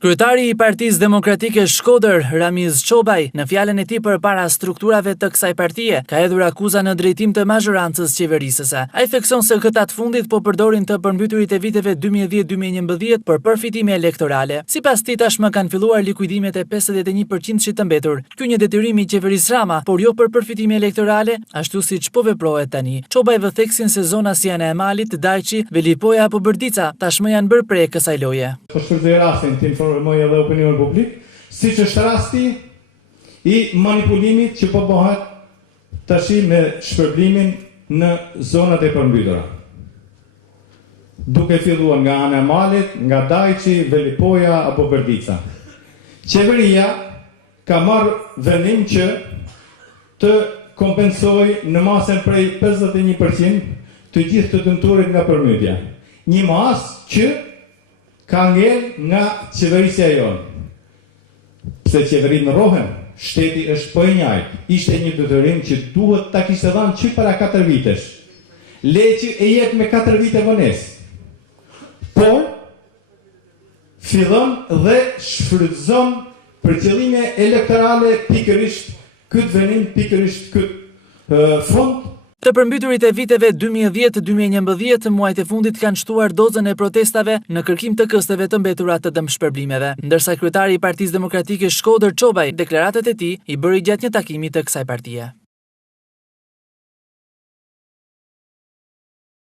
Kryetari i Partisë Demokratike Shkodër, Ramiz Çobaj, në fjalën e tij përpara strukturave të kësaj partie, ka hedhur akuza në drejtim të mazhorancës qeverisëse. Ai thekson se këta të fundit po përdorin të përmbyturit e viteve 2010-2011 për përfitime elektorale. Sipas tij tashmë kanë filluar likuidimet e 51% të mbetur. Ky një detyrim i qeverisë Rama, por jo për përfitime elektorale, ashtu siç po veprohet tani. Çobaj vë theksin se zona si Ana e Malit, Dajçi, Velipoja apo Bërdica tashmë janë bërë prej kësaj loje. Informoj edhe opinion publik, siç është rasti i manipulimit që po bëhet tash me shpërblimin në zonat e përmbytura. Duke filluar nga Ana e Malit, nga Dajçi, Velipoja apo Bërdica. Qeveria ka marrë vendim që të kompensojë në masën prej 51% të gjithë të dëmtuarit nga përmbytja. Një masë që ka ngel nga qeverisja jonë. Pse qeverit në rohen, shteti është po i njajt. Ishte një detyrim që duhet ta kishte dhënë që para 4 vitesh. Leçi e jep me 4 vite vonesë. Por, fillon dhe shfrytëzon për qëllime elektorale pikërisht këtë venim, pikërisht këtë fond. Të përmbyturit e viteve 2010-2011 muajt e fundit kanë shtuar dozën e protestave në kërkim të kësteve të mbetura të dëmshpërblimeve, ndërsa kryetari i Partisë Demokratike Shkodër Çobaj deklaratat e tij i bëri gjatë një takimi të kësaj partie.